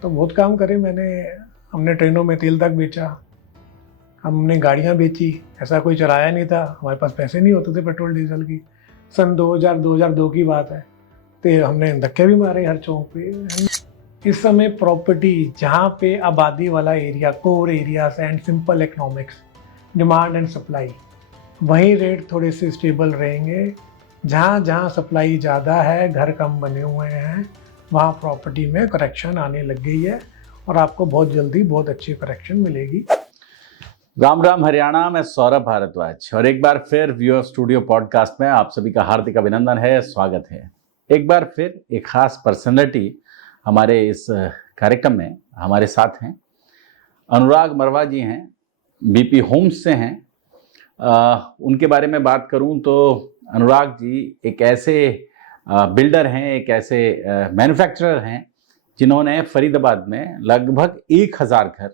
तो बहुत काम करे मैंने। हमने ट्रेनों में तेल तक बेचा, हमने गाड़ियां बेची, ऐसा कोई चलाया नहीं था, हमारे पास पैसे नहीं होते थे पेट्रोल डीजल की। सन 2000-2002 की बात है। तो हमने धक्के भी मारे हर चौक पे। इस समय प्रॉपर्टी जहाँ पे आबादी वाला area, core areas and simple economics, demand and supply, वहीं रेट थोड़े से स्टेबल रहेंगे। जहाँ जहाँ सप्लाई ज़्यादा है, घर कम बने हुए हैं, वहाँ प्रॉपर्टी में करेक्शन आने लग गई है और आपको बहुत जल्दी बहुत अच्छी करेक्शन मिलेगी। राम राम हरियाणा में सौरभ भारद्वाज और एक बार फिर व्यूअर स्टूडियो पॉडकास्ट में आप सभी का हार्दिक अभिनंदन है, स्वागत है। एक बार फिर एक खास पर्सनैलिटी हमारे इस कार्यक्रम में हमारे साथ हैं। अनुराग मरवा जी हैं, बीपी होम्स से हैं। उनके बारे में बात करूं तो अनुराग जी एक ऐसे बिल्डर हैं, एक ऐसे मैन्युफैक्चरर हैं जिन्होंने फरीदाबाद में लगभग 1000 घर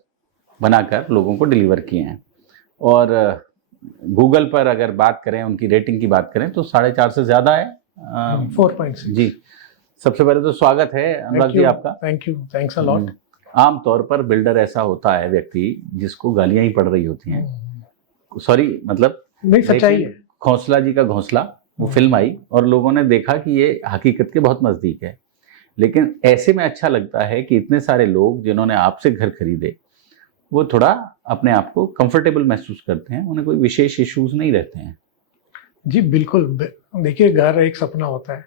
बनाकर लोगों को डिलीवर किए हैं। और गूगल पर अगर बात करें, उनकी रेटिंग की बात करें तो 4.5 से ज़्यादा है। 4.6 जी। सबसे पहले तो स्वागत है अनुराग जी आपका। Thank you, thanks a lot. आम तौर पर बिल्डर ऐसा होता है व्यक्ति जिसको गालियां ही पड़ रही होती हैं। सॉरी, मतलब नहीं, सच्चाई है। घोंसला जी का घोंसला, वो फिल्म आई और लोगों ने देखा कि ये हकीकत के बहुत नज़दीक है। लेकिन ऐसे में अच्छा लगता है कि इतने सारे लोग जिन्होंने आपसे घर खरीदे वो थोड़ा अपने आप को कंफर्टेबल महसूस करते हैं, उन्हें कोई विशेष इश्यूज नहीं रहते हैं। जी बिल्कुल। देखिए, घर एक सपना होता है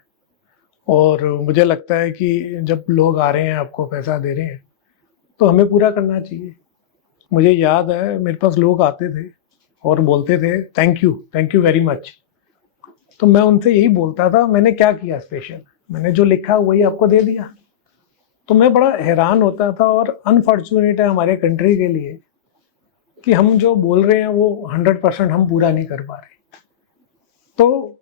और मुझे लगता है कि जब लोग आ रहे हैं, आपको पैसा दे रहे हैं, तो हमें पूरा करना चाहिए। मुझे याद है मेरे पास लोग आते थे और बोलते थे थैंक यू वेरी मच। तो मैं उनसे यही बोलता था, मैंने क्या किया स्पेशल? मैंने जो लिखा वही आपको दे दिया। तो मैं बड़ा हैरान होता था। और अनफॉर्चुनेट है हमारे कंट्री के लिए कि हम जो बोल रहे हैं वो 100% हम पूरा नहीं कर पा रहे। तो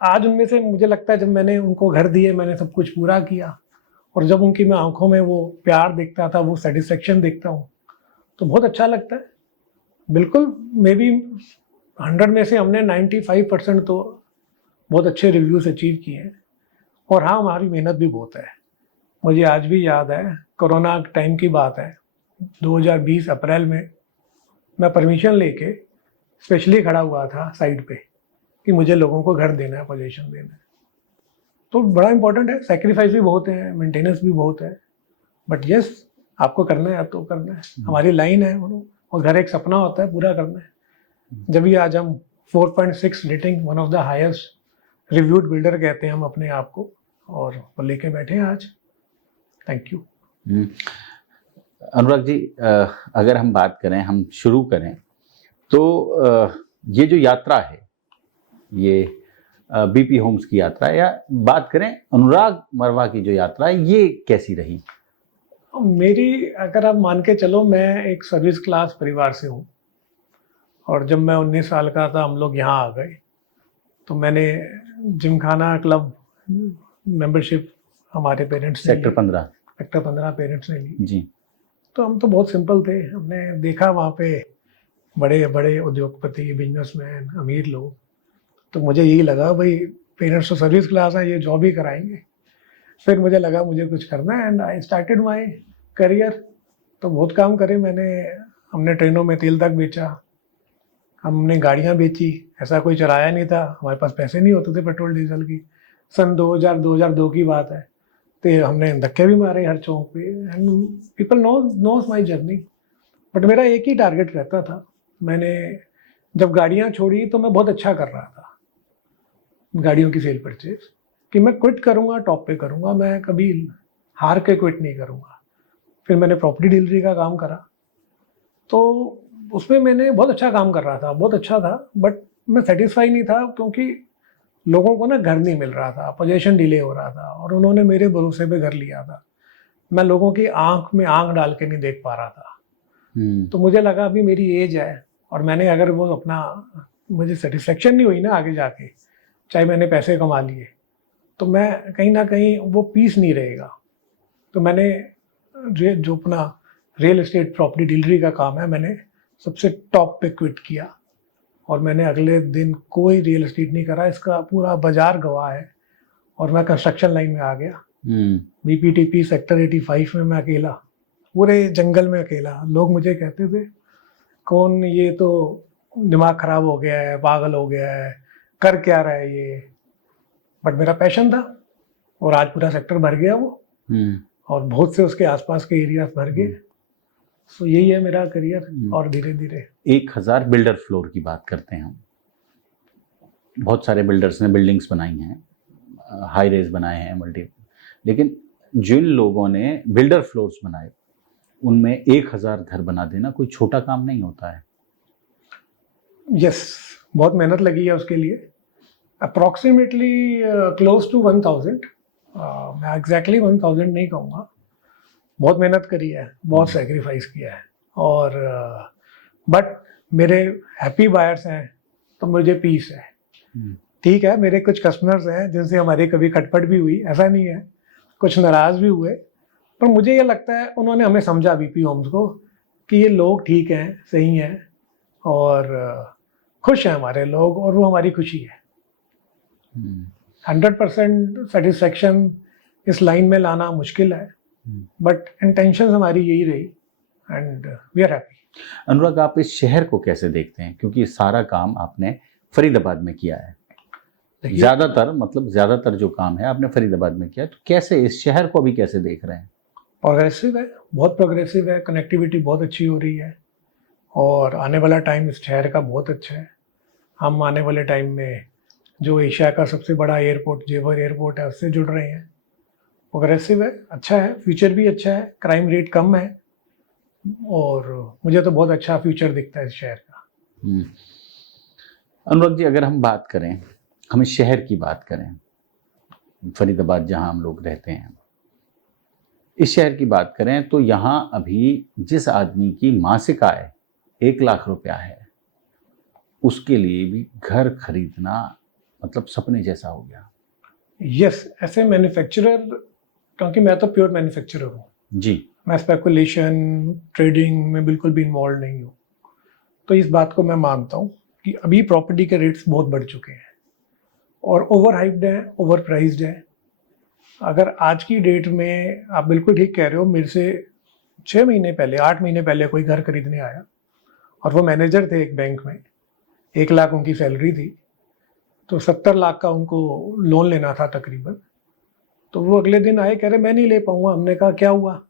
आज उनमें से मुझे लगता है जब मैंने उनको घर दिए, मैंने सब कुछ पूरा किया, और जब उनकी मैं आंखों में वो प्यार देखता था, वो सेटिस्फेक्शन देखता हूँ, तो बहुत अच्छा लगता है। बिल्कुल, मे बी 100 में से हमने 95% तो बहुत अच्छे रिव्यूज अचीव किए हैं। और हाँ, हमारी मेहनत भी बहुत है। मुझे आज भी याद है, कोरोना टाइम की बात है, 2020 अप्रैल में मैं परमिशन लेके स्पेशली खड़ा हुआ था साइड पे कि मुझे लोगों को घर देना है, पोजीशन देना है। तो बड़ा इंपॉर्टेंट है, सेक्रीफाइस भी बहुत है, मेंटेनेंस भी बहुत है, बट यस, आपको करना है तो करना है। हमारी लाइन है और घर एक सपना होता है, पूरा करना है। जब भी आज हम 4.6 rating, one of the highest reviewed builder कहते हैं हम अपने आप को, और वो लेके बैठे हैं आज। Thank you. अनुराग जी, अगर हम बात करें, हम शुरू करें तो ये जो यात्रा है, ये बीपी होम्स की यात्रा, या बात करें अनुराग मरवा की जो यात्रा है, ये कैसी रही? मेरी, अगर आप मान के चलो, मैं एक सर्विस क्लास परिवार से हूँ और जब मैं 19 साल का था हम लोग यहाँ आ गए। तो मैंने जिमखाना क्लब मेंबरशिप हमारे पेरेंट्स ने सेक्टर 15 पेरेंट्स ने ली जी। तो हम तो बहुत सिंपल थे। हमने देखा वहाँ पे बड़े बड़े उद्योगपति, बिजनेसमैन, अमीर लोग। तो मुझे यही लगा भाई, पेरेंट्स तो सर्विस क्लास है, ये जॉब ही कराएंगे। फिर मुझे लगा मुझे कुछ करना है and I started my career. तो बहुत काम करे मैंने। हमने ट्रेनों में तेल तक बेचा, हमने गाड़ियां बेची, ऐसा कोई चलाया नहीं था, हमारे पास पैसे नहीं होते थे पेट्रोल डीजल की। सन 2000-2002 की बात है। तो हमने धक्के भी मारे हर चौक पे and people knows my journey. But मेरा एक ही टारगेट रहता था। मैंने जब गाड़ियां छोड़ी तो मैं बहुत अच्छा कर रहा था, गाड़ियों की सेल परचेज, कि मैं क्विट करूंगा, टॉप पे करूंगा, मैं कभी हार के क्विट नहीं करूंगा। फिर मैंने प्रॉपर्टी डीलरी का काम करा, तो उसमें मैंने बहुत अच्छा काम कर रहा था, बहुत अच्छा था, बट मैं सेटिस्फाई नहीं था क्योंकि लोगों को ना घर नहीं मिल रहा था, पोजीशन डिले हो रहा था, और उन्होंने मेरे भरोसे पे घर लिया था। मैं लोगों की आंख में आंख डाल के नहीं देख पा रहा था। तो मुझे लगा अभी मेरी एज है, और मैंने अगर वो अपना, मुझे सेटिस्फेक्शन नहीं हुई ना आगे जाके, चाहे मैंने पैसे कमा लिए, तो मैं कहीं ना कहीं वो पीस नहीं रहेगा। तो मैंने जो अपना रियल एस्टेट प्रॉपर्टी डीलरी का काम है, मैंने सबसे टॉप पे क्विट किया और मैंने अगले दिन कोई रियल एस्टेट नहीं करा। इसका पूरा बाजार गवाह है। और मैं कंस्ट्रक्शन लाइन में आ गया बीपीटीपी सेक्टर 85 में मैं अकेला, पूरे जंगल में अकेला। लोग मुझे कहते थे कौन ये, तो दिमाग खराब हो गया है, पागल हो गया है, कर क्या रहा है ये। बट मेरा पैशन था और आज पूरा सेक्टर भर गया वो, और बहुत से उसके आसपास के एरिया भर गए। सो यही है मेरा करियर। और धीरे धीरे 1000 बिल्डर फ्लोर की बात करते हैं हम। बहुत सारे बिल्डर्स ने बिल्डिंग्स बनाई हैं, हाई रेज बनाए हैं, मल्टी, लेकिन जिन लोगों ने बिल्डर फ्लोर्स बनाए उनमें 1000 घर बना देना कोई छोटा काम नहीं होता है। यस, बहुत मेहनत लगी है उसके लिए। अप्रॉक्सीमेटली क्लोज टू 1000, मैं एग्जैक्टली 1000 नहीं कहूँगा। बहुत मेहनत करी है, बहुत सेक्रीफाइस किया है। और बट मेरे हैप्पी बायर्स हैं तो मुझे पीस है। ठीक है, मेरे कुछ कस्टमर्स हैं जिनसे हमारी कभी खटपट भी हुई, ऐसा नहीं है, कुछ नाराज भी हुए, पर मुझे ये लगता है उन्होंने हमें समझा, बीपी होम्स को, कि ये लोग ठीक हैं, सही हैं और खुश हैं हमारे लोग, और वो हमारी खुशी है। 100% सेटिस्फेक्शन इस लाइन में लाना मुश्किल है, बट इंटेंशन हमारी यही रही एंड वी आर हैप्पी। अनुराग, आप इस शहर को कैसे देखते हैं, क्योंकि सारा काम आपने फरीदाबाद में किया है, ज्यादातर जो काम है आपने फरीदाबाद में किया, तो कैसे इस शहर को अभी कैसे देख रहे हैं? प्रोग्रेसिव है, बहुत प्रोग्रेसिव है, कनेक्टिविटी बहुत अच्छी हो रही है, और आने वाला टाइम इस शहर का बहुत अच्छा है। हम आने वाले टाइम में जो एशिया का सबसे बड़ा एयरपोर्ट, जेवर एयरपोर्ट है, उससे जुड़ रहे हैं। प्रोग्रेसिव है, अच्छा है, फ्यूचर भी अच्छा है, क्राइम रेट कम है, और मुझे तो बहुत अच्छा फ्यूचर दिखता है इस शहर का। अनुराग जी, अगर हम बात करें, हम इस शहर की बात करें, फरीदाबाद जहां हम लोग रहते हैं, इस शहर की बात करें, तो यहाँ अभी जिस आदमी की मासिक आय 1 लाख रुपया है, उसके लिए भी घर खरीदना मतलब सपने जैसा हो गया। यस, ऐसे मैन्युफैक्चरर, क्योंकि मैं तो प्योर मैन्युफैक्चरर हूँ जी, मैं स्पेकुलेशन ट्रेडिंग में बिल्कुल भी इन्वॉल्व नहीं हूँ, तो इस बात को मैं मानता हूँ कि अभी प्रॉपर्टी के रेट्स बहुत बढ़ चुके हैं और ओवर हाइप्ड हैं, ओवर प्राइज्ड हैं। अगर आज की डेट में, आप बिल्कुल ठीक कह रहे हो, मेरे से 6 महीने पहले, 8 महीने पहले कोई घर खरीदने आया, और वो मैनेजर थे एक बैंक में, 1 लाख उनकी सैलरी थी, तो 70 लाख का उनको लोन लेना था तकरीबन। तो वो अगले दिन आए, कह रहे मैं नहीं ले पाऊंगा। हमने कहा क्या हुआ?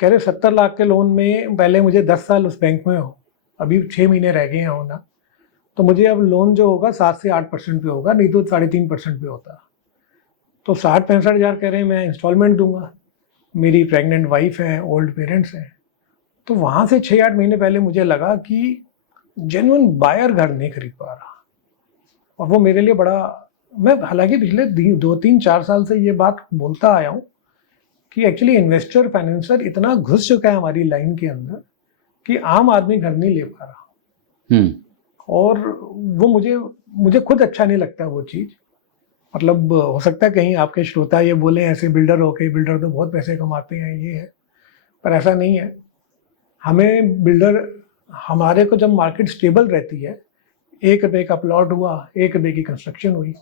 कह रहे 70 लाख के लोन में पहले मुझे 10 साल उस बैंक में हो, अभी 6 महीने रह गए हैं होना, तो मुझे अब लोन जो होगा 7 से 8% पे होगा, नहीं तो 3.5% पे होता। तो 60-65 हज़ार कह रहे हैं मैं इंस्टॉलमेंट दूंगा, मेरी प्रेग्नेंट वाइफ है, ओल्ड पेरेंट्स हैं। तो वहाँ से 6-8 महीने पहले मुझे लगा कि जेन्युइन बायर घर नहीं खरीद पा रहा, और वो मेरे लिए बड़ा, मैं हालांकि पिछले 2-3-4 साल से ये बात बोलता आया हूँ कि एक्चुअली इन्वेस्टर फाइनेंसर इतना घुस चुका है हमारी लाइन के अंदर कि आम आदमी घर नहीं ले पा रहा। और वो मुझे खुद अच्छा नहीं लगता वो चीज़। मतलब हो सकता है कहीं आपके श्रोता ये बोले ऐसे बिल्डर होके, बिल्डर तो बहुत पैसे कमाते हैं, ये है, पर ऐसा नहीं है। हमें बिल्डर, हमारे को जब मार्केट स्टेबल रहती है, 1 रुपये का प्लॉट हुआ, 1 रुपये की कंस्ट्रक्शन हुई,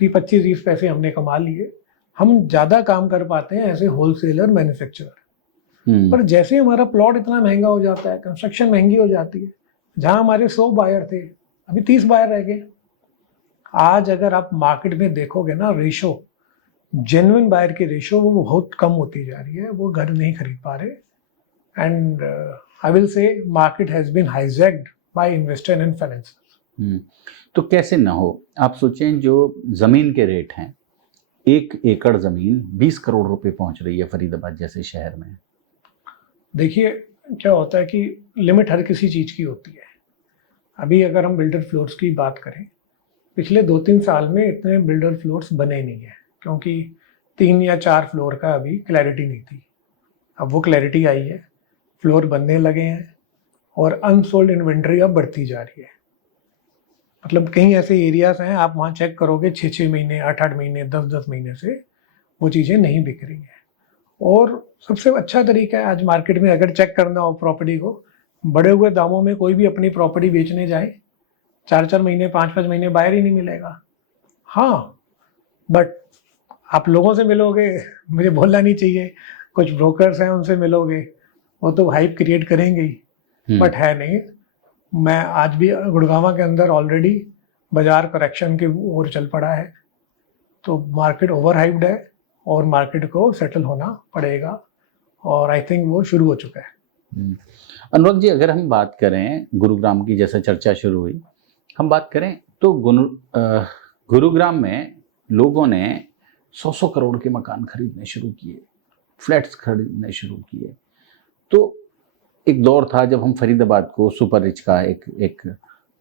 25-30 पैसे हमने कमा लिए, हम ज़्यादा काम कर पाते हैं एज ए होलसेलर मैन्युफैक्चरर। पर जैसे हमारा प्लॉट इतना महंगा हो जाता है, कंस्ट्रक्शन महंगी हो जाती है, जहाँ हमारे 100 बायर थे अभी 30 बायर रह गए। आज अगर आप मार्केट में देखोगे ना, रेशो, जेन्युइन बायर की रेशो वो बहुत कम होती जा रही है, वो घर नहीं खरीद पा रहे। And I will say market has been hijacked by investor and financers. तो कैसे ना हो, आप सोचें जो जमीन के रेट हैं, 1 एकड़ जमीन 20 करोड़ रुपए पहुंच रही है फरीदाबाद जैसे शहर में। देखिए क्या होता है कि लिमिट हर किसी चीज की होती है। अभी अगर हम बिल्डर फ्लोर्स की बात करें, पिछले 2-3 साल में इतने बिल्डर फ्लोर्स बने नहीं है, क्योंकि 3 या 4 फ्लोर का अभी क्लैरिटी नहीं थी। अब वो क्लैरिटी आई है, फ्लोर बनने लगे हैं, और अनसोल्ड इन्वेंट्री अब बढ़ती जा रही है। मतलब कहीं ऐसे एरियाज हैं, आप वहाँ चेक करोगे 6-6 महीने, 8-8 महीने, 10-10 महीने से वो चीज़ें नहीं बिक रही हैं। और सबसे अच्छा तरीका है आज मार्केट में अगर चेक करना हो प्रॉपर्टी को, बढ़े हुए दामों में कोई भी अपनी प्रॉपर्टी बेचने जाए, 4-4 महीने, 5-5 महीने बायर ही नहीं मिलेगा। हाँ, बट आप लोगों से मिलोगे, मुझे बोलना नहीं चाहिए, कुछ ब्रोकर्स हैं उनसे मिलोगे, वो तो हाइप क्रिएट करेंगे ही, बट है नहीं। मैं आज भी गुड़गांव के अंदर ऑलरेडी बाजार करेक्शन की ओर चल पड़ा है, तो मार्केट ओवर हाइप्ड है और मार्केट को सेटल होना पड़ेगा, और आई थिंक वो शुरू हो चुका है। अनुराग जी, अगर हम बात करें गुरुग्राम की, जैसे चर्चा शुरू हुई, हम बात करें तो गुरुग्राम में लोगों ने 100 करोड़ के मकान खरीदने शुरू किए, फ्लैट्स खरीदने शुरू किए। तो एक दौर था जब हम फरीदाबाद को सुपर रिच का एक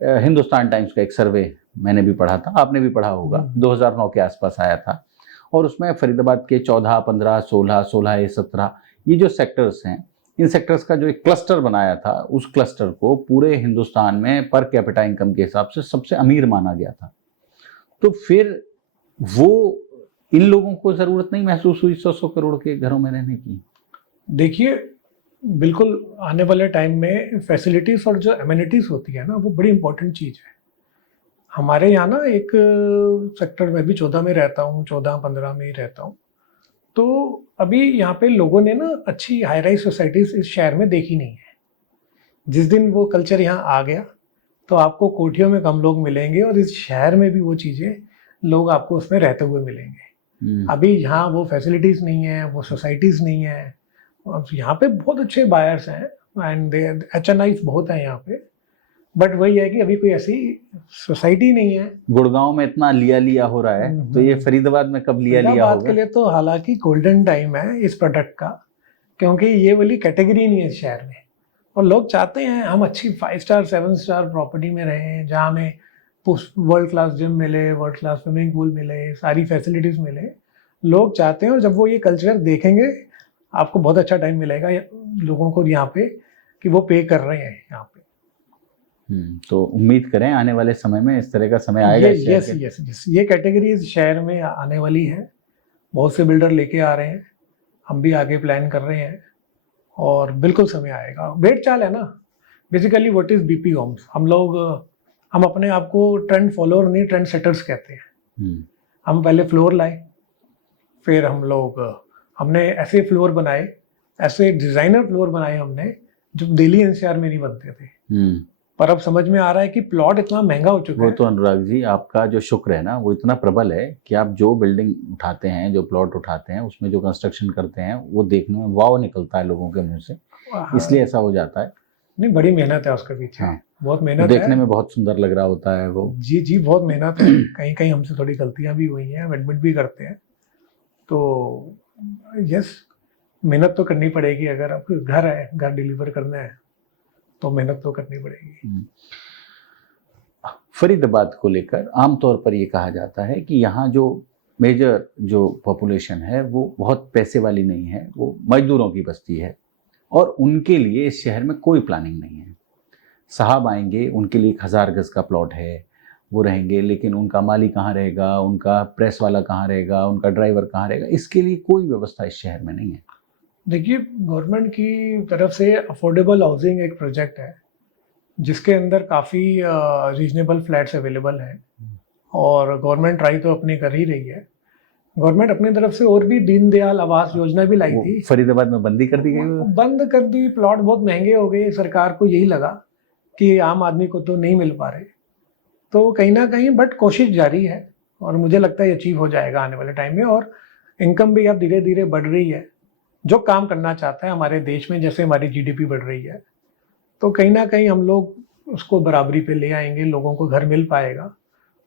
हिंदुस्तान टाइम्स का एक सर्वे मैंने भी पढ़ा था, आपने भी पढ़ा होगा, 2009 के आसपास आया था, और उसमें फरीदाबाद के 14, 15, 16, 17 ये जो सेक्टर्स हैं, इन सेक्टर्स का जो एक क्लस्टर बनाया था, उस क्लस्टर को पूरे हिंदुस्तान में पर कैपिटा इनकम के हिसाब से सबसे अमीर माना गया था। तो फिर वो इन लोगों को ज़रूरत नहीं महसूस हुई 100 करोड़ के घरों में रहने की? देखिए, बिल्कुल आने वाले टाइम में फैसिलिटीज़ और जो एमिनिटीज़ होती है ना, वो बड़ी इंपॉर्टेंट चीज़ है। हमारे यहाँ ना एक सेक्टर में भी 14 में रहता हूँ, 14-15 में ही रहता हूँ, तो अभी यहाँ पे लोगों ने ना अच्छी हाई राइज सोसाइटीज़ इस शहर में देखी नहीं है। जिस दिन वो कल्चर यहाँ आ गया तो आपको कोठियों में कम लोग मिलेंगे, और इस शहर में भी वो चीज़ें लोग आपको उसमें रहते हुए मिलेंगे। अभी यहाँ वो फैसिलिटीज़ नहीं है, वो सोसाइटीज़ नहीं है। यहाँ पे बहुत अच्छे बायर्स हैं एंड HNIs बहुत हैं यहाँ पे, बट वही है कि अभी कोई ऐसी सोसाइटी नहीं है। गुड़गांव में इतना लिया हो रहा है, तो ये फरीदाबाद में कब लिया होगा? के लिए तो हालांकि गोल्डन टाइम है इस प्रोडक्ट का, क्योंकि ये वाली कैटेगरी नहीं है इस शहर में, और लोग चाहते हैं हम अच्छी 5 स्टार 7 स्टार प्रॉपर्टी में रहें, जहाँ हमें वर्ल्ड क्लास जिम मिले, वर्ल्ड क्लास स्विमिंग पूल मिले, सारी फैसिलिटीज़ मिले। लोग चाहते हैं, और जब वो ये कल्चर देखेंगे आपको बहुत अच्छा टाइम मिलेगा लोगों को यहाँ पे कि वो पे कर रहे हैं यहाँ पे। तो उम्मीद करें आने वाले समय में इस तरह का समय आएगा। यस, ये कैटेगरी इस शहर में आने वाली है। बहुत से बिल्डर लेके आ रहे हैं, हम भी आगे प्लान कर रहे हैं, और बिल्कुल समय आएगा। वेट चाल है ना, basically what is BP homes. हम अपने आप को ट्रेंड फॉलोअर नहीं, ट्रेंड सेटर्स कहते हैं। हम पहले फ्लोर लाए, फिर हमने ऐसे फ्लोर बनाए, ऐसे डिजाइनर फ्लोर बनाए हमने जो दिल्ली NCR में नहीं बनते थे। पर अब समझ में आ रहा है कि प्लॉट इतना महंगा हो चुका है। वो तो अनुराग जी, आपका जो शुक्र है ना, वो इतना प्रबल है कि आप जो बिल्डिंग उठाते हैं, जो प्लॉट उठाते हैं, उसमें जो कंस्ट्रक्शन करते हैं, वो देखने में वाव निकलता है लोगों के मुंह से। इसलिए ऐसा हो जाता है। नहीं, बड़ी मेहनत है उसके पीछे। हाँ, बहुत मेहनत देखने में बहुत सुंदर लग रहा होता है वो। जी, बहुत मेहनत है। कहीं कहीं हमसे थोड़ी गलतियां भी हुई हैं, एडमिट भी करते हैं। तो यस, मेहनत तो करनी पड़ेगी। अगर आपको घर डिलीवर करना है तो मेहनत तो करनी पड़ेगी। फरीदाबाद को लेकर आमतौर पर ये कहा जाता है कि यहाँ जो मेजर जो पॉपुलेशन है वो बहुत पैसे वाली नहीं है, वो मजदूरों की बस्ती है, और उनके लिए इस शहर में कोई प्लानिंग नहीं है। साहब आएंगे, उनके लिए 1000 गज का प्लॉट है, वो रहेंगे, लेकिन उनका माली कहाँ रहेगा, उनका प्रेस वाला कहाँ रहेगा, उनका ड्राइवर कहाँ रहेगा, इसके लिए कोई व्यवस्था इस शहर में नहीं है। देखिए, गवर्नमेंट की तरफ से अफोर्डेबल हाउसिंग एक प्रोजेक्ट है जिसके अंदर काफ़ी रीजनेबल फ्लैट्स अवेलेबल हैं, और गवर्नमेंट ट्राई तो अपनी कर ही रही है। गवर्नमेंट अपनी तरफ से और भी दीनदयाल आवास योजना भी लाई थी। फरीदाबाद में बंदी कर दी गई, बंद कर दी। प्लॉट बहुत महंगे हो गए, सरकार को यही लगा कि आम आदमी को तो नहीं मिल पा रहे, तो कहीं ना कहीं बट कोशिश जारी है, और मुझे लगता है अचीव हो जाएगा आने वाले टाइम में। और इनकम भी अब धीरे धीरे बढ़ रही है। जो काम करना चाहता है हमारे देश में, जैसे हमारी GDP बढ़ रही है, तो कहीं ना कहीं हम लोग उसको बराबरी पे ले आएंगे, लोगों को घर मिल पाएगा,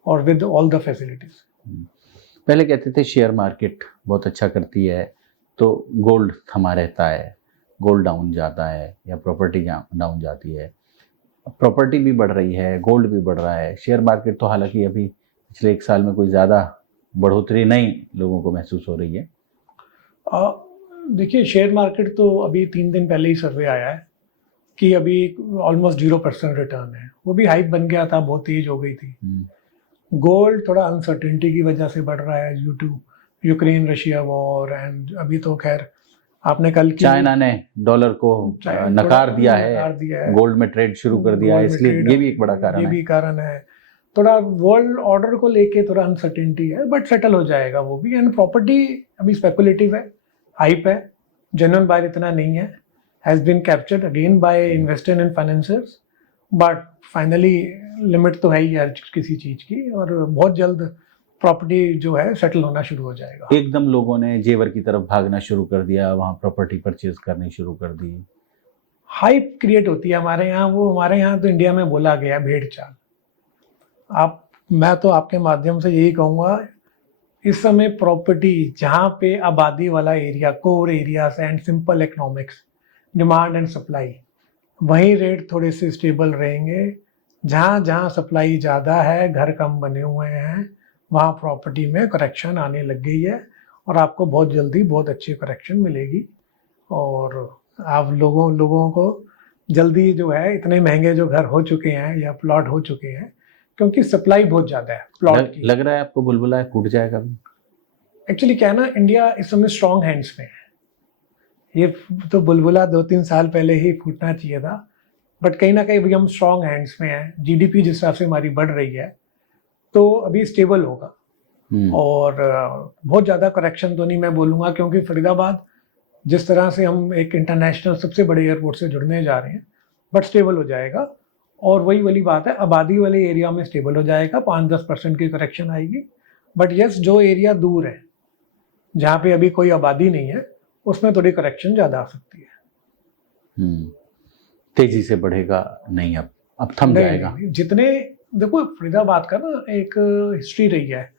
और विद ऑल द फैसिलिटीज। पहले कहते थे शेयर मार्केट बहुत अच्छा करती है तो गोल्ड थमा रहता है, गोल्ड डाउन जाता है या प्रॉपर्टी डाउन जाती है। प्रॉपर्टी भी बढ़ रही है, गोल्ड भी बढ़ रहा है, शेयर मार्केट तो हालांकि अभी पिछले 1 साल में कोई ज़्यादा बढ़ोतरी नहीं लोगों को महसूस हो रही है। देखिए, शेयर मार्केट तो अभी 3 दिन पहले ही सर्वे आया है कि अभी ऑलमोस्ट 0% रिटर्न है। वो भी हाइप बन गया था, बहुत तेज हो गई थी। गोल्ड थोड़ा अनसर्टेनिटी की वजह से बढ़ रहा है, due to Ukraine Russia war, and अभी तो खैर आपने कल की चाइना ने डॉलर को नकार दिया है, गोल्ड में ट्रेड शुरू कर दिया है, इसलिए ये भी एक बड़ा कारण है। ये भी कारण है। थोड़ा वर्ल्ड ऑर्डर को लेके थोड़ा अनसर्टेनिटी है, बट सेटल हो जाएगा वो भी। एंड प्रॉपर्टी अभी स्पेकुलेटिव है, हाइप है, जेन्युइन बायर इतना नहीं है, has been captured again by investor and financers, but finally limit तो है ही यार किसी चीज की, और बहुत जल्द प्रॉपर्टी जो है सेटल होना शुरू हो जाएगा। एकदम लोगों ने जेवर की तरफ भागना शुरू कर दिया, वहां प्रॉपर्टी परचेज करनी शुरू कर दी। हाइप क्रिएट होती है हमारे यहाँ, वो हमारे यहाँ तो इंडिया में बोला गया भेड़ चाल। मैं तो आपके माध्यम से यही कहूँगा, इस समय प्रॉपर्टी जहाँ पे आबादी वाला area, core areas and simple economics, demand and supply, वहीं रेट थोड़े से स्टेबल रहेंगे। जहाँ जहाँ सप्लाई ज़्यादा है, घर कम बने हुए हैं, वहाँ प्रॉपर्टी में करेक्शन आने लग गई है, और आपको बहुत जल्दी बहुत अच्छी करेक्शन मिलेगी। और आप लोगों को जल्दी जो है, इतने महंगे जो घर हो चुके हैं या प्लॉट हो चुके हैं, क्योंकि सप्लाई बहुत ज़्यादा है प्लॉट की। लग रहा है आपको बुलबुला टूट जाएगा? एक्चुअली क्या है ना, इंडिया इस समय स्ट्रॉन्ग हैंड्स में है। ये तो बुलबुला 2-3 साल पहले ही फूटना चाहिए था, बट कहीं ना कहीं अभी हम स्ट्रॉन्ग हैंड्स में हैं। जीडीपी जिस हिसाब से हमारी बढ़ रही है, तो अभी स्टेबल होगा। और बहुत ज़्यादा करेक्शन तो नहीं मैं बोलूँगा, क्योंकि फरीदाबाद जिस तरह से हम एक इंटरनेशनल सबसे बड़े एयरपोर्ट से जुड़ने जा रहे हैं, बट स्टेबल हो जाएगा। और वही वाली बात है, आबादी वाले एरिया में स्टेबल हो जाएगा, 5-10% की करेक्शन आएगी। बट यस, जो एरिया दूर है, जहाँ पे अभी कोई आबादी नहीं है, उसमें थोड़ी करेक्शन ज़्यादा आ सकती है। तेजी से बढ़ेगा नहीं, अब थम जाएगा। नहीं, जितने देखो फरीदाबाद का ना एक हिस्ट्री रही है,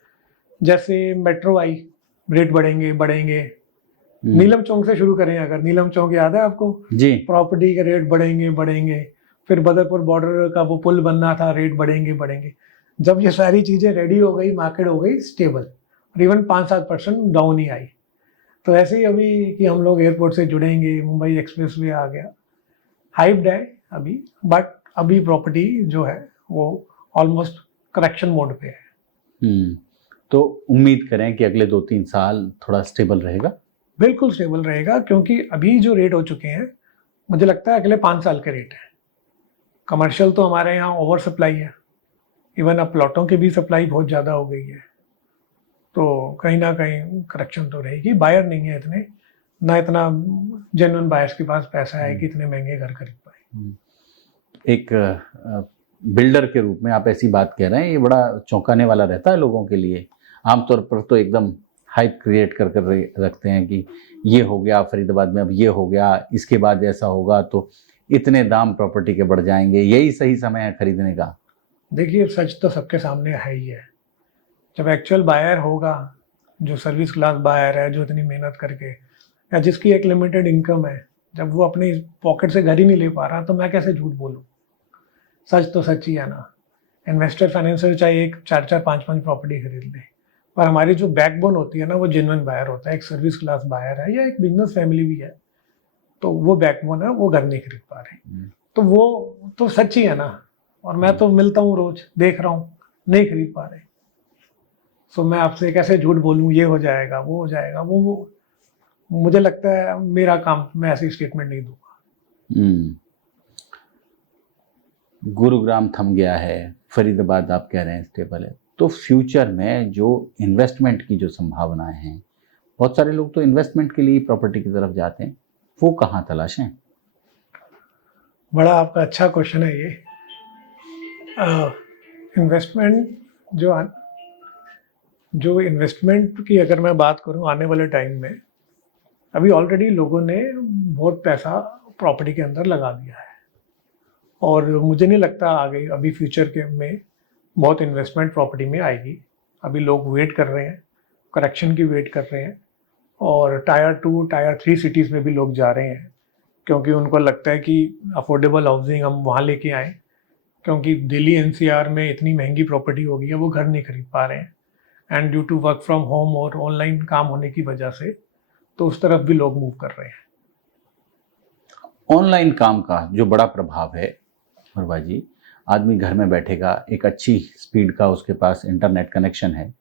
जैसे मेट्रो आई, रेट बढ़ेंगे। नीलम चौक से शुरू करें, अगर नीलम चौक याद है आपको जी, प्रॉपर्टी के रेट बढ़ेंगे। फिर बदरपुर बॉर्डर का वो पुल बनना था, रेट बढ़ेंगे। जब ये सारी चीजें रेडी हो गई, मार्केट हो गई स्टेबल, और इवन 5-7% डाउन ही आई। तो ऐसे ही अभी कि हम लोग एयरपोर्ट से जुड़ेंगे, मुंबई एक्सप्रेसवे आ गया, हाइप्ड है अभी, बट अभी प्रॉपर्टी जो है वो ऑलमोस्ट करेक्शन मोड पे है। तो उम्मीद करें कि अगले 2-3 साल थोड़ा स्टेबल रहेगा। बिल्कुल स्टेबल रहेगा, क्योंकि अभी जो रेट हो चुके हैं, मुझे लगता है अगले 5 साल के रेट है। कमर्शियल तो हमारे यहाँ ओवर सप्लाई है, इवन अब प्लॉटों की भी सप्लाई बहुत ज़्यादा हो गई है, तो कहीं ना कहीं करेक्शन तो रहेगी। बायर नहीं है इतने, ना इतना जेन्युइन बायर्स के पास पैसा है कि इतने महंगे घर खरीद पाए। एक बिल्डर के रूप में आप ऐसी बात कह रहे हैं, ये बड़ा चौंकाने वाला रहता है लोगों के लिए। आमतौर पर तो एकदम हाइप क्रिएट कर रखते हैं कि ये हो गया फरीदाबाद में, अब ये हो गया, इसके बाद ऐसा होगा तो इतने दाम प्रॉपर्टी के बढ़ जाएंगे, यही सही समय है खरीदने का। देखिए, सच तो सबके सामने है ही है। जब एक्चुअल बायर होगा, जो सर्विस क्लास बायर है, जो इतनी मेहनत करके, या जिसकी एक लिमिटेड इनकम है, जब वो अपनी पॉकेट से घर ही नहीं ले पा रहा, तो मैं कैसे झूठ बोलूँ। सच तो सच ही है ना। इन्वेस्टर फाइनेंसर चाहे एक 4-4, 5-5 प्रॉपर्टी खरीद ले, पर हमारी जो बैकबोन होती है ना, वो जेन्युइन बायर होता है। एक सर्विस क्लास बायर है या एक बिजनेस फैमिली भी है, तो वो बैकबोन है, वो घर नहीं खरीद पा रहे। तो वो तो सच ही है ना। और मैं तो मिलता हूँ रोज, देख रहा हूँ, नहीं खरीद पा रहे। सो मैं आपसे कैसे झूठ बोलूँ, ये हो जाएगा, वो हो जाएगा, वो मुझे लगता है मेरा काम, मैं ऐसी स्टेटमेंट नहीं दूंगा। गुरुग्राम थम गया है, फरीदाबाद आप कह रहे हैं स्टेबल है, तो फ्यूचर में जो इन्वेस्टमेंट की जो संभावनाएं हैं, बहुत सारे लोग तो इन्वेस्टमेंट के लिए प्रॉपर्टी की तरफ जाते हैं, वो कहाँ तलाशें? बड़ा आपका अच्छा क्वेश्चन है ये। इन्वेस्टमेंट जो इन्वेस्टमेंट की अगर मैं बात करूं आने वाले टाइम में, अभी ऑलरेडी लोगों ने बहुत पैसा प्रॉपर्टी के अंदर लगा दिया है, और मुझे नहीं लगता आगे अभी फ्यूचर के में बहुत इन्वेस्टमेंट प्रॉपर्टी में आएगी। अभी लोग वेट कर रहे हैं, करेक्शन की वेट कर रहे हैं, और टायर 2, टायर 3 सिटीज़ में भी लोग जा रहे हैं, क्योंकि उनको लगता है कि अफोर्डेबल हाउसिंग हम वहाँ लेके आएँ, क्योंकि दिल्ली एनसीआर में इतनी महंगी प्रॉपर्टी हो गई है, वो घर नहीं खरीद पा रहे हैं। And due to work from home और ऑनलाइन काम होने की वजह से, तो उस तरफ भी लोग मूव कर रहे हैं। ऑनलाइन काम का जो बड़ा प्रभाव है मुरबा जी, आदमी घर में बैठेगा, एक अच्छी स्पीड का उसके पास इंटरनेट कनेक्शन है,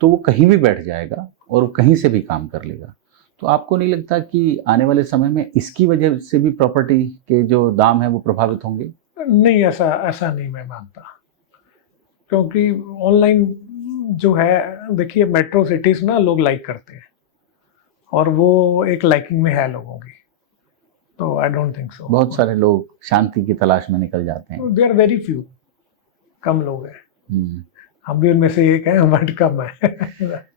तो वो कहीं भी बैठ जाएगा और कहीं से भी काम कर लेगा। तो आपको नहीं लगता कि आने वाले समय में इसकी वजह से भी प्रॉपर्टी के जो दाम है वो प्रभावित होंगे? नहीं, ऐसा नहीं मैं मानता। क्योंकि ऑनलाइन जो है, देखिए मेट्रो सिटीज ना लोग लाइक करते हैं और वो एक लाइकिंग में है लोगों की, तो आई डोंट थिंक सो। बहुत सारे लोग शांति की तलाश में निकल जाते हैं। दे आर वेरी फ्यू, कम लोग हैं। हम्म, हम भी उनमें से एक हैं, बट कम है।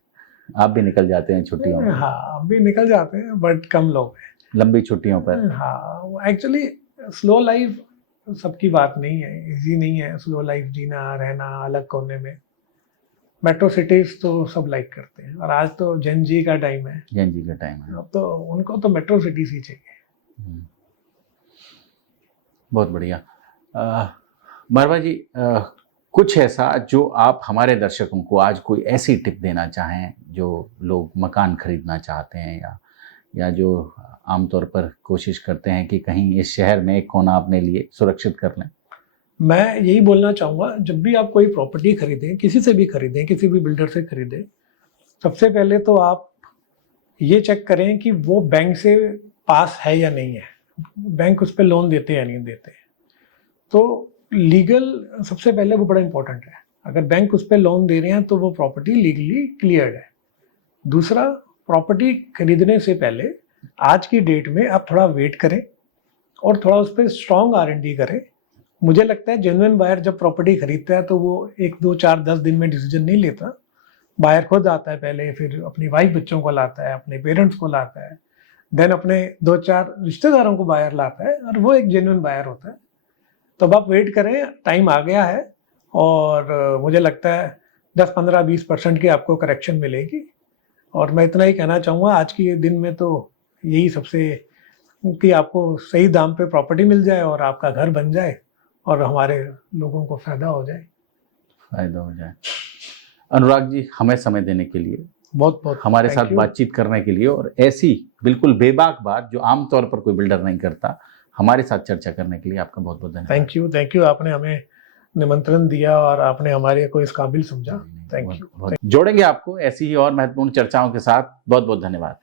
आप भी निकल जाते हैं छुट्टियों में? हाँ, हम भी निकल जाते हैं, बट कम लोग हैं। लंबी छुट्टियों पर? हाँ, एक्चुअली स्लो लाइफ सबकी बात नहीं है, इजी नहीं है स्लो लाइफ जीना, रहना अलग कोने में। मेट्रो सिटीज तो सब लाइक करते हैं, और आज तो जेन जी का टाइम है, जैन जी का टाइम है। अब तो उनको तो मेट्रो सिटीज ही चाहिए। बहुत बढ़िया। मरवा जी, कुछ ऐसा जो आप हमारे दर्शकों को आज कोई ऐसी टिप देना चाहें जो लोग मकान खरीदना चाहते हैं, या जो आमतौर पर कोशिश करते हैं कि कहीं इस शहर में एक कोना अपने लिए सुरक्षित कर लें? मैं यही बोलना चाहूँगा, जब भी आप कोई प्रॉपर्टी खरीदें, किसी से भी खरीदें, किसी भी बिल्डर से खरीदें, सबसे पहले तो आप ये चेक करें कि वो बैंक से पास है या नहीं है, बैंक उस पर लोन देते या नहीं देते। तो लीगल सबसे पहले वो बड़ा इंपॉर्टेंट है। अगर बैंक उस पर लोन दे रहे हैं तो वो प्रॉपर्टी लीगली क्लियर्ड है। दूसरा, प्रॉपर्टी खरीदने से पहले आज की डेट में आप थोड़ा वेट करें और थोड़ा उस पर स्ट्रॉन्ग R&D करें। मुझे लगता है जेन्युइन बायर जब प्रॉपर्टी खरीदता है तो वो 1, 2, 4, 10 दिन में डिसीजन नहीं लेता। बायर खुद आता है पहले, फिर अपनी वाइफ बच्चों को लाता है, अपने पेरेंट्स को लाता है, देन अपने 2-4 रिश्तेदारों को बायर लाता है, और वो एक जेन्युइन बायर होता है। तो अब आप वेट करें, टाइम आ गया है, और मुझे लगता है 10, 15, 20% की आपको करेक्शन मिलेगी। और मैं इतना ही कहना चाहूँगा, आज के दिन में तो यही सबसे, कि आपको सही दाम पे प्रॉपर्टी मिल जाए और आपका घर बन जाए और हमारे लोगों को फायदा हो जाए। अनुराग जी, हमें समय देने के लिए, बहुत बहुत हमारे thank साथ you। बातचीत करने के लिए, और ऐसी बिल्कुल बेबाक बात जो आमतौर पर कोई बिल्डर नहीं करता, हमारे साथ चर्चा करने के लिए आपका बहुत बहुत धन्यवाद। थैंक यू, आपने हमें निमंत्रण दिया और आपने हमारे को इस काबिल समझा। Thank you. जोड़ेंगे आपको ऐसी ही और महत्वपूर्ण चर्चाओं के साथ। बहुत बहुत धन्यवाद।